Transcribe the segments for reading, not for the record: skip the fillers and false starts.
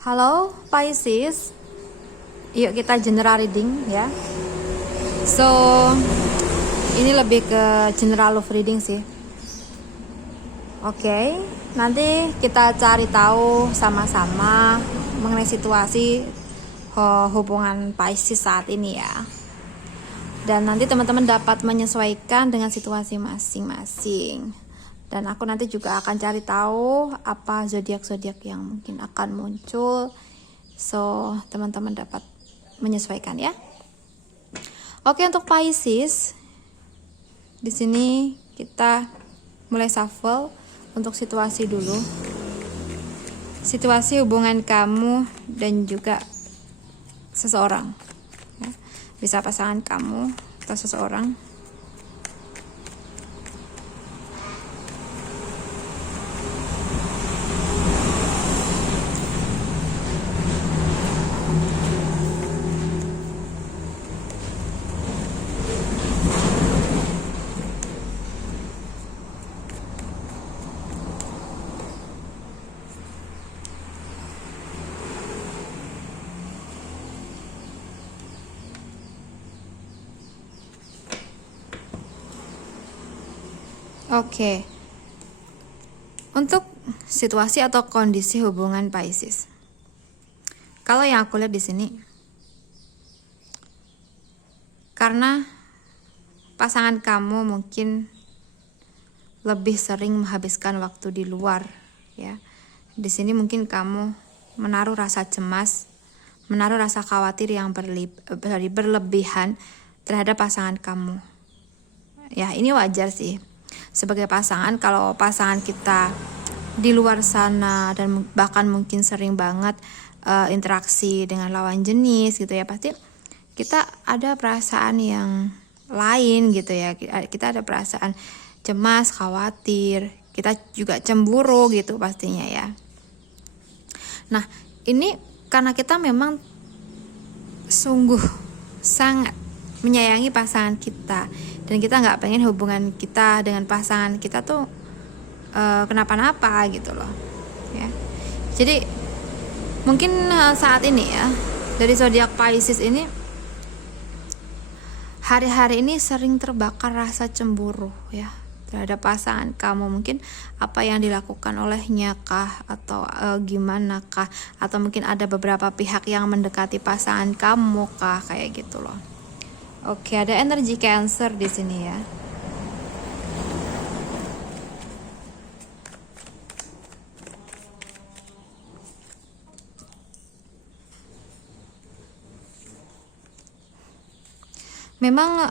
Halo Pisces, yuk kita general reading ya. So ini lebih ke general love reading sih. Oke, nanti kita cari tahu sama-sama mengenai situasi hubungan Pisces saat ini ya. Dan nanti teman-teman dapat menyesuaikan dengan situasi masing-masing. Dan aku nanti juga akan cari tahu apa zodiak-zodiak yang mungkin akan muncul. So, teman-teman dapat menyesuaikan ya. Oke, untuk Pisces, di sini kita mulai shuffle untuk situasi dulu. Situasi hubungan kamu dan juga seseorang. Ya. Bisa pasangan kamu atau seseorang. Oke. Untuk situasi atau kondisi hubungan Pisces. Kalau yang aku lihat di sini, karena pasangan kamu mungkin lebih sering menghabiskan waktu di luar, ya. Di sini mungkin kamu menaruh rasa cemas, menaruh rasa khawatir yang berlebihan terhadap pasangan kamu. Ya, ini wajar sih. Sebagai pasangan, kalau pasangan kita di luar sana dan bahkan mungkin sering banget interaksi dengan lawan jenis gitu ya, pasti kita ada perasaan yang lain gitu ya. Kita ada perasaan cemas, khawatir, kita juga cemburu gitu pastinya ya. Nah, ini karena kita memang sungguh sangat menyayangi pasangan kita dan kita nggak pengen hubungan kita dengan pasangan kita tuh kenapa-napa gitu loh ya. Jadi mungkin saat ini ya, dari zodiak Pisces ini hari-hari ini sering terbakar rasa cemburu ya terhadap pasangan kamu. Mungkin apa yang dilakukan olehnya kah, atau gimana kah, atau mungkin ada beberapa pihak yang mendekati pasangan kamu kah, kayak gitu loh. Oke, ada energi Cancer di sini ya. Memang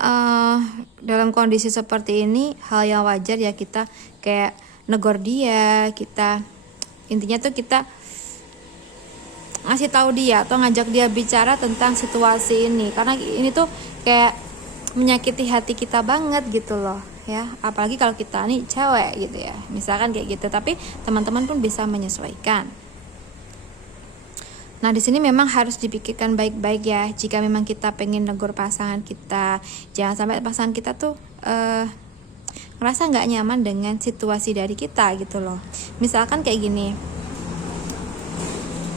dalam kondisi seperti ini hal yang wajar ya, kita kayak negor dia, kita intinya tuh kita ngasih tahu dia atau ngajak dia bicara tentang situasi ini, karena ini tuh kayak menyakiti hati kita banget gitu loh ya, apalagi kalau kita nih cewek gitu ya, misalkan kayak gitu. Tapi teman-teman pun bisa menyesuaikan. Nah, di sini memang harus dipikirkan baik-baik ya, jika memang kita pengen negur pasangan kita, jangan sampai pasangan kita tuh ngerasa nggak nyaman dengan situasi dari kita gitu loh. Misalkan kayak gini,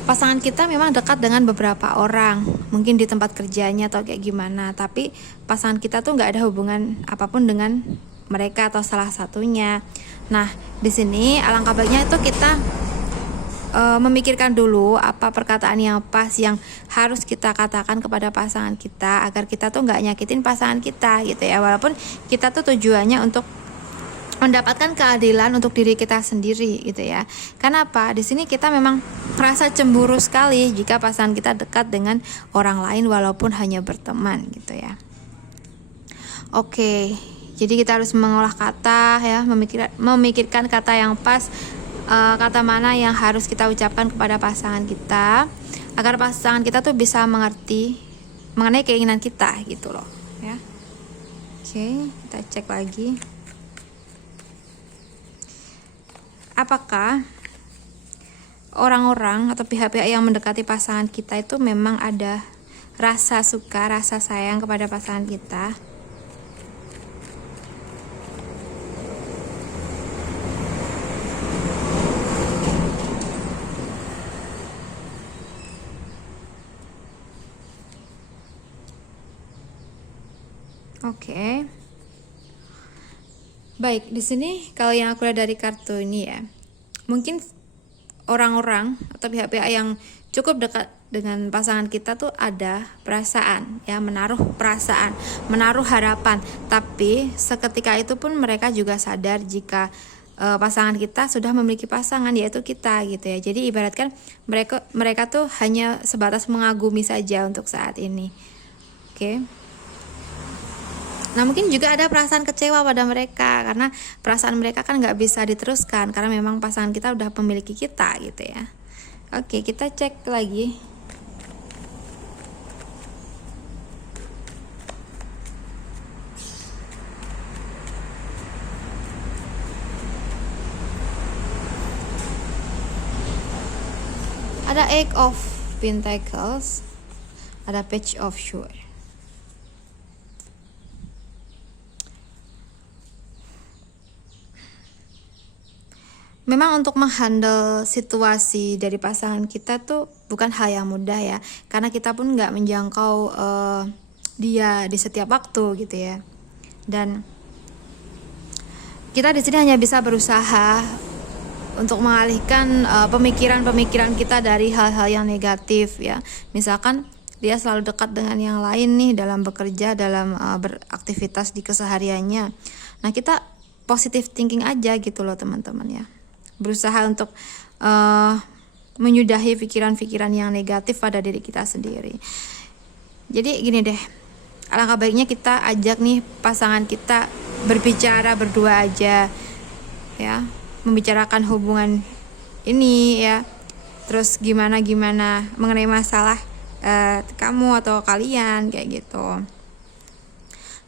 pasangan kita memang dekat dengan beberapa orang, mungkin di tempat kerjanya atau kayak gimana, tapi pasangan kita tuh nggak ada hubungan apapun dengan mereka atau salah satunya. Nah, di sini alangkah baiknya itu kita memikirkan dulu apa perkataan yang pas yang harus kita katakan kepada pasangan kita, agar kita tuh nggak nyakitin pasangan kita gitu ya, walaupun kita tuh tujuannya untuk mendapatkan keadilan untuk diri kita sendiri gitu ya. Kenapa? Di sini kita memang merasa cemburu sekali jika pasangan kita dekat dengan orang lain walaupun hanya berteman gitu ya. Oke, jadi kita harus mengolah kata ya, memikirkan kata yang pas, kata mana yang harus kita ucapkan kepada pasangan kita, agar pasangan kita tuh bisa mengerti mengenai keinginan kita gitu loh ya. Oke, kita cek lagi. Apakah orang-orang atau pihak-pihak yang mendekati pasangan kita itu memang ada rasa suka, rasa sayang kepada pasangan kita? Oke. Baik, di sini kalau yang aku lihat dari kartu ini ya, mungkin orang-orang atau pihak-pihak yang cukup dekat dengan pasangan kita tuh ada perasaan ya, menaruh perasaan, menaruh harapan, tapi seketika itu pun mereka juga sadar jika pasangan kita sudah memiliki pasangan, yaitu kita gitu ya. Jadi ibaratkan mereka tuh hanya sebatas mengagumi saja untuk saat ini. Oke. Nah mungkin juga ada perasaan kecewa pada mereka karena perasaan mereka kan nggak bisa diteruskan karena memang pasangan kita udah memiliki kita gitu ya. Oke, kita cek lagi. Ada Eight of Pentacles, ada Page of Swords. Memang untuk menghandle situasi dari pasangan kita tuh bukan hal yang mudah ya, karena kita pun nggak menjangkau dia di setiap waktu gitu ya. Dan kita di sini hanya bisa berusaha untuk mengalihkan pemikiran-pemikiran kita dari hal-hal yang negatif ya. Misalkan dia selalu dekat dengan yang lain nih dalam bekerja, dalam beraktivitas di kesehariannya. Nah kita positive thinking aja gitu loh teman-teman ya. Berusaha untuk menyudahi pikiran-pikiran yang negatif pada diri kita sendiri. Jadi gini deh, alangkah baiknya kita ajak nih pasangan kita berbicara berdua aja ya, membicarakan hubungan ini ya, terus gimana mengenai masalah kamu atau kalian kayak gitu.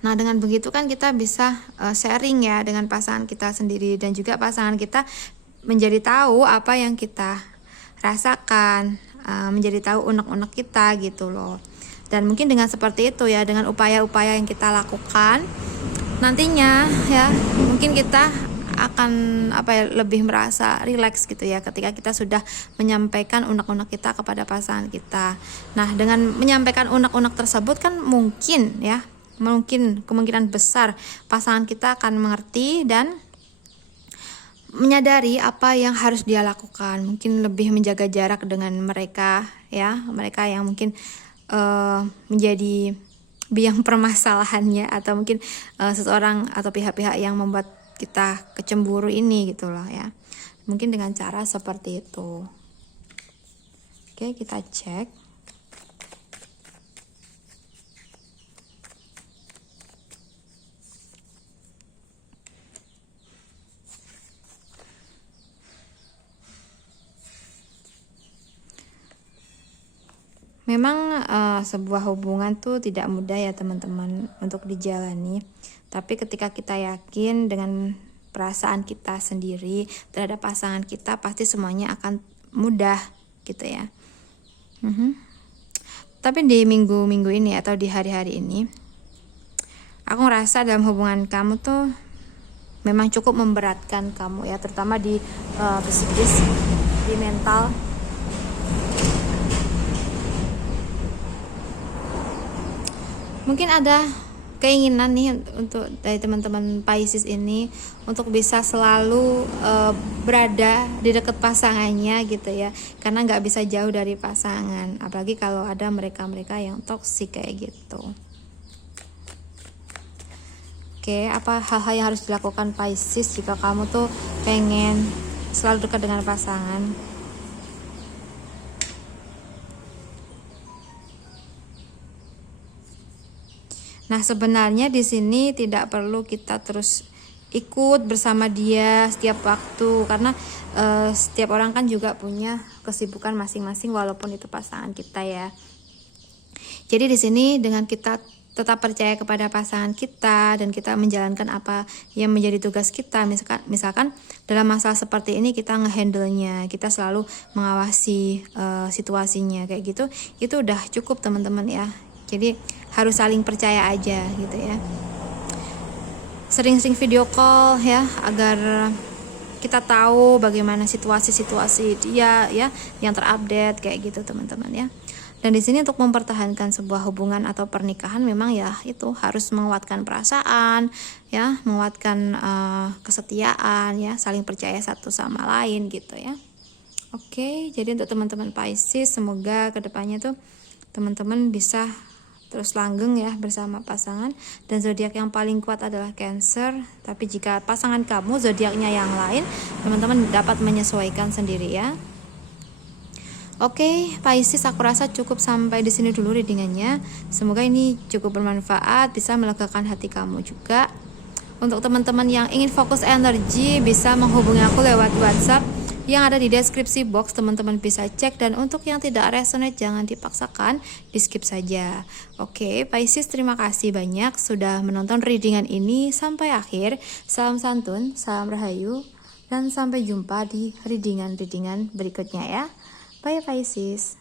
Nah dengan begitu kan kita bisa sharing ya dengan pasangan kita sendiri, dan juga pasangan kita menjadi tahu apa yang kita rasakan, menjadi tahu unek-unek kita gitu loh. Dan mungkin dengan seperti itu ya, dengan upaya-upaya yang kita lakukan, nantinya ya mungkin kita akan lebih merasa rileks gitu ya ketika kita sudah menyampaikan unek-unek kita kepada pasangan kita. Nah dengan menyampaikan unek-unek tersebut kan mungkin kemungkinan besar pasangan kita akan mengerti dan menyadari apa yang harus dia lakukan. Mungkin lebih menjaga jarak dengan mereka ya, mereka yang mungkin menjadi biang permasalahannya, atau mungkin seseorang atau pihak-pihak yang membuat kita kecemburu ini gitu loh ya. Mungkin dengan cara seperti itu. Oke, kita cek. Memang sebuah hubungan tuh tidak mudah ya teman-teman untuk dijalani. Tapi ketika kita yakin dengan perasaan kita sendiri terhadap pasangan kita, pasti semuanya akan mudah gitu ya. Tapi di minggu-minggu ini atau di hari-hari ini, aku ngerasa dalam hubungan kamu tuh memang cukup memberatkan kamu ya, terutama di psikis, di mental. Mungkin ada keinginan nih untuk dari teman-teman Pisces ini untuk bisa selalu berada di dekat pasangannya gitu ya, karena nggak bisa jauh dari pasangan, apalagi kalau ada mereka-mereka yang toksik kayak gitu. Oke, apa hal-hal yang harus dilakukan Pisces jika kamu tuh pengen selalu dekat dengan pasangan? Nah, sebenarnya di sini tidak perlu kita terus ikut bersama dia setiap waktu, karena setiap orang kan juga punya kesibukan masing-masing walaupun itu pasangan kita ya. Jadi di sini dengan kita tetap percaya kepada pasangan kita dan kita menjalankan apa yang menjadi tugas kita, misalkan dalam masalah seperti ini kita ngehandle-nya, kita selalu mengawasi situasinya kayak gitu, itu udah cukup teman-teman ya. Jadi harus saling percaya aja gitu ya. Sering-sering video call ya, agar kita tahu bagaimana situasi-situasi dia ya yang terupdate kayak gitu teman-teman ya. Dan di sini untuk mempertahankan sebuah hubungan atau pernikahan memang ya itu harus menguatkan perasaan, ya, menguatkan kesetiaan, ya, saling percaya satu sama lain gitu ya. Oke, jadi untuk teman-teman Pisces semoga kedepannya tuh teman-teman bisa terus langgeng ya bersama pasangan, dan zodiak yang paling kuat adalah Cancer. Tapi jika pasangan kamu zodiaknya yang lain, teman-teman dapat menyesuaikan sendiri ya. Oke, Pisces, aku rasa cukup sampai di sini dulu readingannya. Semoga ini cukup bermanfaat, bisa melegakan hati kamu juga. Untuk teman-teman yang ingin fokus energi, bisa menghubungi aku lewat WhatsApp yang ada di deskripsi box. Teman-teman bisa cek, dan untuk yang tidak resonate jangan dipaksakan, di skip saja. Oke, Pisces, terima kasih banyak sudah menonton readingan ini sampai akhir. Salam santun, salam rahayu, dan sampai jumpa di readingan berikutnya ya. Bye Pisces.